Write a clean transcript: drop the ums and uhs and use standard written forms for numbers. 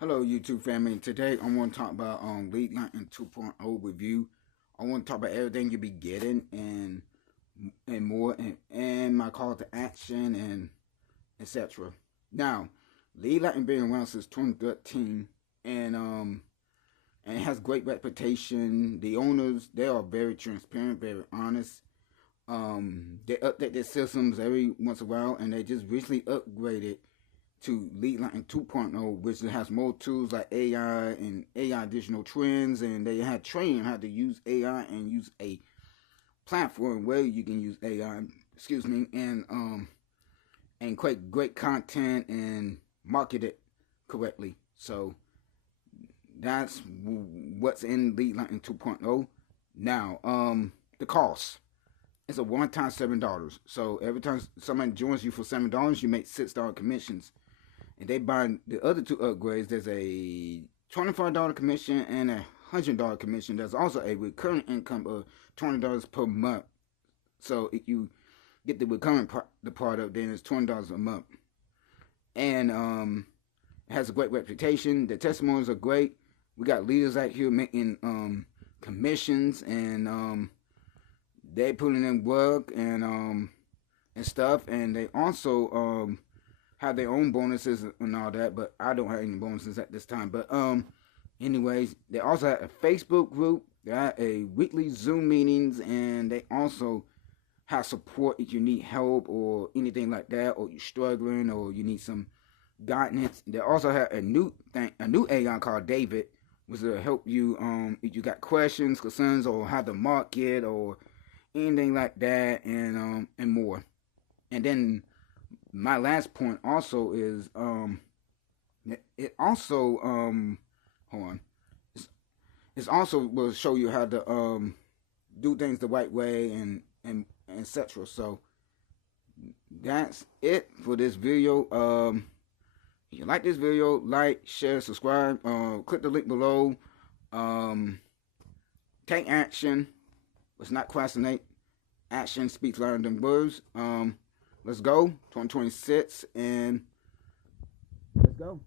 Hello YouTube family. Today I want to talk about Lead Lightning 2.0 review. I want to talk about everything you'll be getting and more and my call to action and etc. Now, Lead Lightning been around since 2013 and it has great reputation. The owners, they are very transparent, very honest. They update their systems every once in a while, and they just recently upgraded to Lead Lightning 2.0, which has more tools like AI and AI additional trends, and they had training how to use AI and use a platform where you can use AI, and create great content and market it correctly. So that's what's in Lead Lightning 2.0. Now, the cost. It's a one-time $7. So every time somebody joins you for $7, you make $6 commissions. And they buy the other two upgrades. There's a $25 commission and a $100 commission. There's also a recurring income of $20 per month. So if you get the recurring the product, then it's $20 a month. And it has a great reputation. The testimonials are great. We got leaders out here making commissions, and they putting in work and stuff. And they also have their own bonuses and all that, but I don't have any bonuses at this time. But anyways, they also have a Facebook group. They have a weekly Zoom meetings, and they also have support if you need help or anything like that, or you're struggling or you need some guidance. They also have a new AI called David, which will help you if you got questions, concerns, or how to market or anything like that, and more. And then my last point also is it also hold on. It's also will show you how to do things the right way and etc. So that's it for this video. If you like this video, like, share, subscribe, click the link below. Take action. Let's not procrastinate. Action speaks louder than words. Let's go. 2026, and let's go.